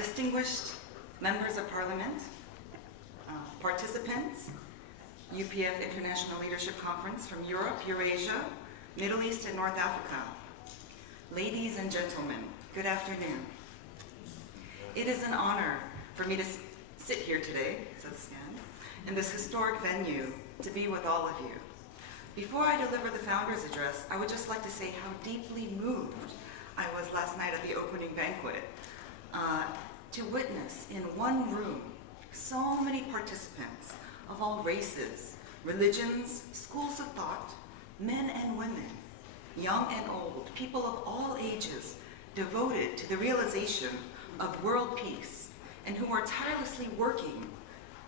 Distinguished members of Parliament, participants, UPF International Leadership Conference from Europe, Eurasia, Middle East, and North Africa. Ladies and gentlemen, good afternoon. It is an honor for me to sit here today, in this historic venue, to be with all of you. Before I deliver the founder's address, I would just like to say how deeply moved I was last night at the opening banquet to witness in one room so many participants of all races, religions, schools of thought, men and women, young and old, people of all ages, devoted to the realization of world peace, and who are tirelessly working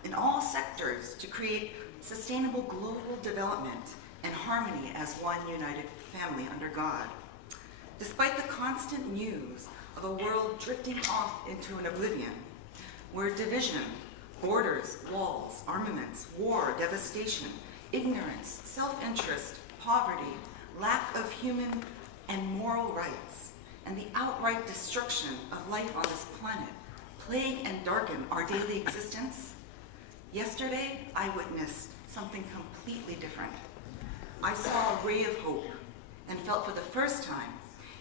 in all sectors to create sustainable global development and harmony as one united family under God. Despite the constant news of a world drifting off into an oblivion, where division, borders, walls, armaments, war, devastation, ignorance, self-interest, poverty, lack of human and moral rights, and the outright destruction of life on this planet plague and darken our daily existence, yesterday I witnessed something completely different. I saw a ray of hope and felt for the first time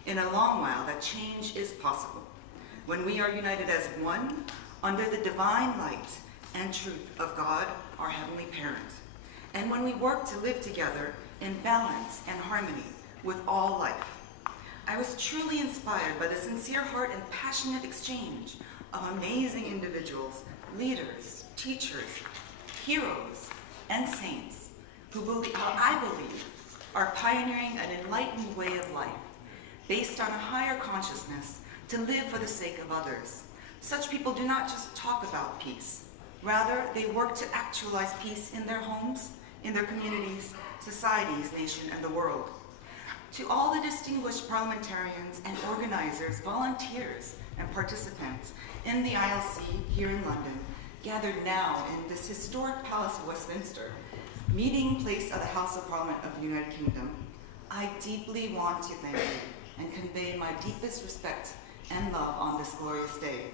in a long while that change is possible when we are united as one under the divine light and truth of God, our Heavenly Parent, and when we work to live together in balance and harmony with all life. I was truly inspired by the sincere heart and passionate exchange of amazing individuals, leaders, teachers, heroes, and saints who I believe are pioneering an enlightened way of life based on a higher consciousness to live for the sake of others. Such people do not just talk about peace. Rather, they work to actualize peace in their homes, in their communities, societies, nation, and the world. To all the distinguished parliamentarians and organizers, volunteers, and participants in the ILC here in London, gathered now in this historic Palace of Westminster, meeting place of the House of Parliament of the United Kingdom, I deeply want to thank you and convey my deepest respect and love on this glorious day.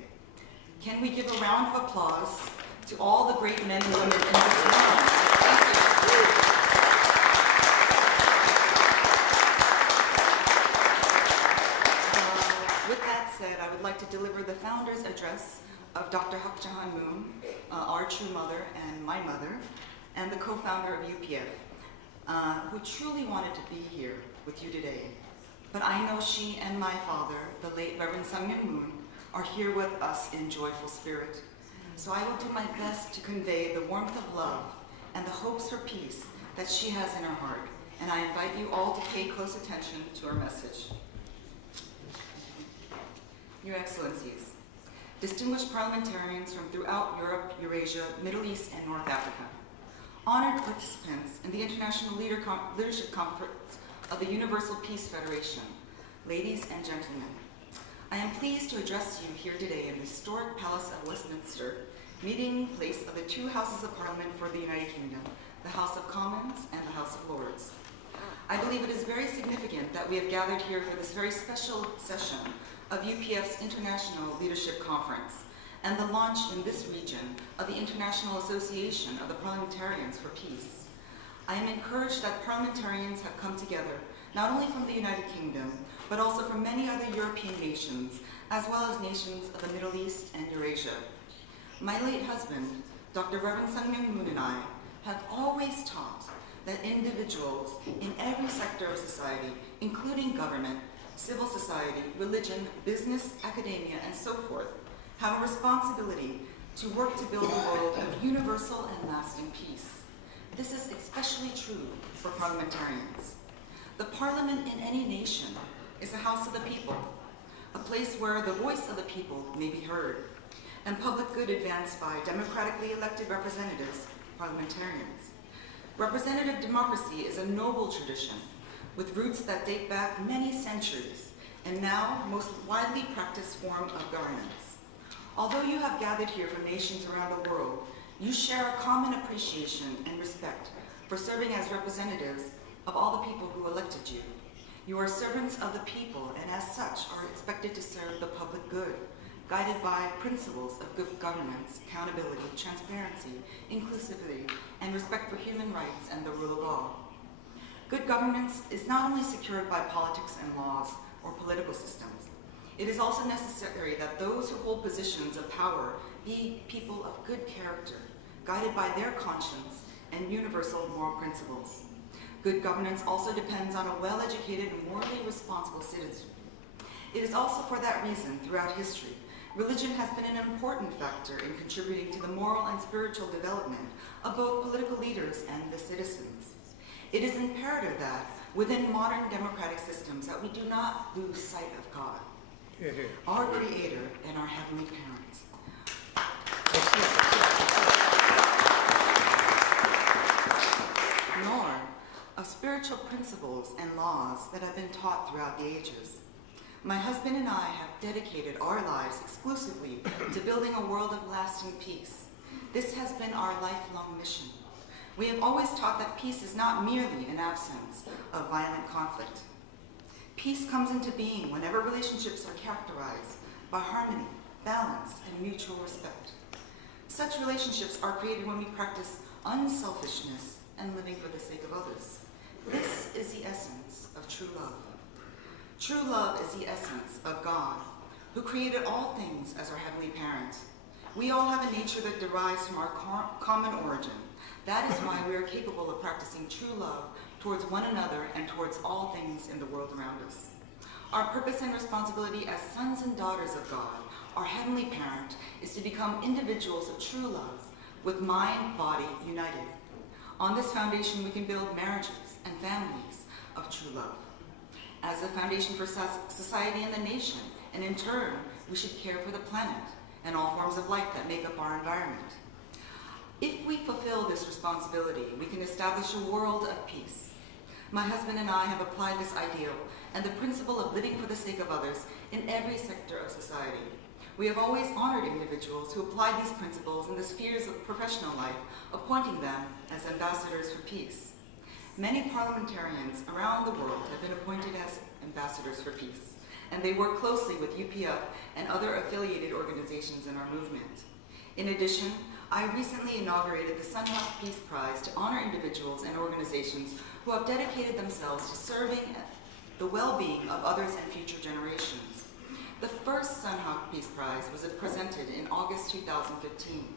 Can we give a round of applause to all the great men and women in this room? With that said, I would like to deliver the founder's address of Dr. Hak Jahan Moon, our true mother and my mother, and the co-founder of UPF, who truly wanted to be here with you today. But I know she and my father, the late Reverend Sungmin Moon, are here with us in joyful spirit. So I will do my best to convey the warmth of love and the hopes for peace that she has in her heart. And I invite you all to pay close attention to her message. Your Excellencies, distinguished parliamentarians from throughout Europe, Eurasia, Middle East, and North Africa, honored participants in the International Leadership Conference of the Universal Peace Federation, ladies and gentlemen, I am pleased to address you here today in the historic Palace of Westminster, meeting place of the two Houses of Parliament for the United Kingdom, the House of Commons and the House of Lords. I believe it is very significant that we have gathered here for this very special session of UPF's International Leadership Conference and the launch in this region of the International Association of the Parliamentarians for Peace. I am encouraged that parliamentarians have come together, not only from the United Kingdom, but also from many other European nations, as well as nations of the Middle East and Eurasia. My late husband, Dr. Reverend Sungmin Moon, and I have always taught that individuals in every sector of society, including government, civil society, religion, business, academia, and so forth, have a responsibility to work to build a world of universal and lasting peace. This is especially true for parliamentarians. The parliament in any nation is a house of the people, a place where the voice of the people may be heard, and public good advanced by democratically elected representatives, parliamentarians. Representative democracy is a noble tradition with roots that date back many centuries and now most widely practiced form of governance. Although you have gathered here from nations around the world, you share a common appreciation and respect for serving as representatives of all the people who elected you. You are servants of the people and as such are expected to serve the public good guided by principles of good governance, accountability, transparency, inclusivity, and respect for human rights and the rule of law. Good governance is not only secured by politics and laws or political systems, it is also necessary that those who hold positions of power be people of good character, guided by their conscience and universal moral principles. Good governance also depends on a well-educated and morally responsible citizen. It is also for that reason, throughout history, religion has been an important factor in contributing to the moral and spiritual development of both political leaders and the citizens. It is imperative that, within modern democratic systems, that we do not lose sight of God, our Creator and our Heavenly Parents. Nor of spiritual principles and laws that have been taught throughout the ages. My husband and I have dedicated our lives exclusively to building a world of lasting peace. This has been our lifelong mission. We have always taught that peace is not merely an absence of violent conflict. Peace comes into being whenever relationships are characterized by harmony, balance, and mutual respect. Such relationships are created when we practice unselfishness and living for the sake of others. This is the essence of true love. True love is the essence of God, who created all things as our Heavenly Parent. We all have a nature that derives from our common origin. That is why we are capable of practicing true love towards one another and towards all things in the world around us. Our purpose and responsibility as sons and daughters of God, our Heavenly Parent, is to become individuals of true love, with mind, body united. On this foundation, we can build marriages and families of true love as a foundation for society and the nation, and in turn, we should care for the planet and all forms of life that make up our environment. If we fulfill this responsibility, we can establish a world of peace. My husband and I have applied this ideal and the principle of living for the sake of others in every sector of society. We have always honored individuals who apply these principles in the spheres of professional life, appointing them as ambassadors for peace. Many parliamentarians around the world have been appointed as ambassadors for peace, and they work closely with UPF and other affiliated organizations in our movement. In addition, I recently inaugurated the Sunhawk Peace Prize to honor individuals and organizations who have dedicated themselves to serving the well-being of others and future generations. The first Sunhawk Peace Prize was presented in August 2015.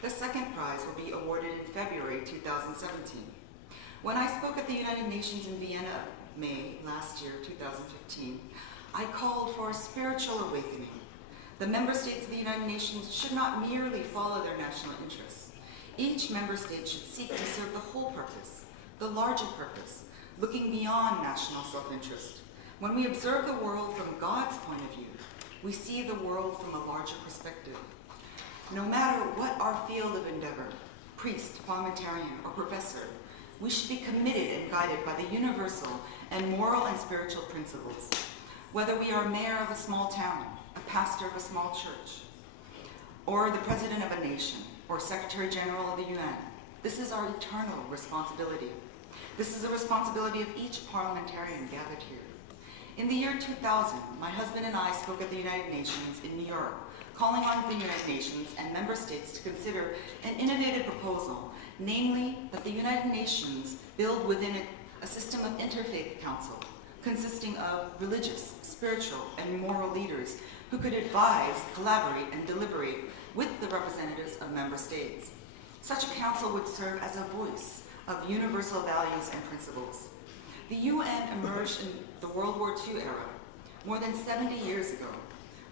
The second prize will be awarded in February 2017. When I spoke at the United Nations in Vienna, May last year, 2015, I called for a spiritual awakening. The member states of the United Nations should not merely follow their national interests. Each member state should seek to serve the whole purpose, the larger purpose, looking beyond national self-interest. When we observe the world from God's point of view, we see the world from a larger perspective. No matter what our field of endeavor, priest, parliamentarian, or professor, we should be committed and guided by the universal and moral and spiritual principles. Whether we are mayor of a small town, a pastor of a small church, or the president of a nation, or secretary general of the UN, this is our eternal responsibility. This is the responsibility of each parliamentarian gathered here. In the year 2000, my husband and I spoke at the United Nations in New York, calling on the United Nations and member states to consider an innovative proposal, namely that the United Nations build within it a system of interfaith council consisting of religious, spiritual, and moral leaders who could advise, collaborate, and deliberate with the representatives of member states. Such a council would serve as a voice of universal values and principles. The UN emerged in the World War II era, more than 70 years ago,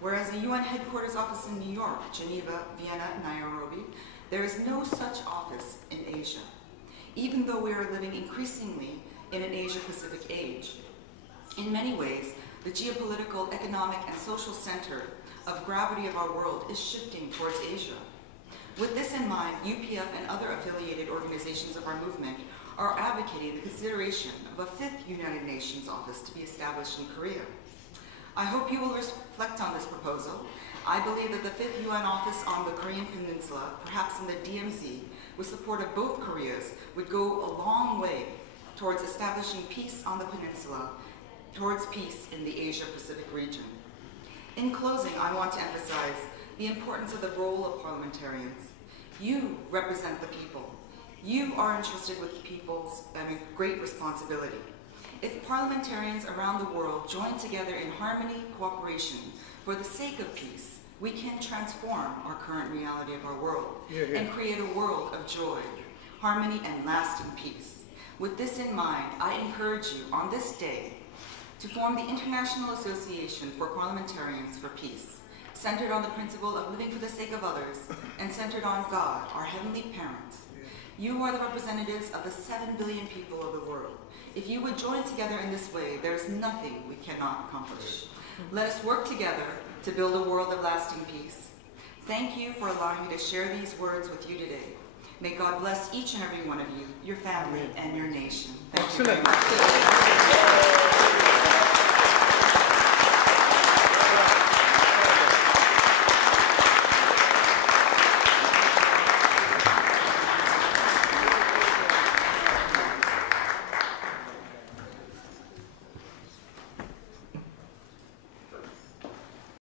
whereas the UN headquarters office in New York, Geneva, Vienna, and Nairobi, there is no such office in Asia, even though we are living increasingly in an Asia-Pacific age. In many ways, the geopolitical, economic, and social center of gravity of our world is shifting towards Asia. With this in mind, UPF and other affiliated organizations of our movement are advocating the consideration of a fifth United Nations office to be established in Korea. I hope you will reflect on this proposal. I believe that the fifth UN office on the Korean Peninsula, perhaps in the DMZ, with support of both Koreas, would go a long way towards establishing peace on the peninsula, towards peace in the Asia-Pacific region. In closing, I want to emphasize the importance of the role of parliamentarians. You represent the people. You are entrusted with the people's great responsibility. If parliamentarians around the world join together in harmony, cooperation, for the sake of peace, we can transform our current reality of our world and create a world of joy, harmony, and lasting peace. With this in mind, I encourage you on this day to form the International Association for Parliamentarians for Peace, centered on the principle of living for the sake of others and centered on God, our Heavenly Parent. You are the representatives of the 7 billion people of the world. If you would join together in this way, there is nothing we cannot accomplish. Let us work together to build a world of lasting peace. Thank you for allowing me to share these words with you today. May God bless each and every one of you, your family, and your nation. Thank you very much.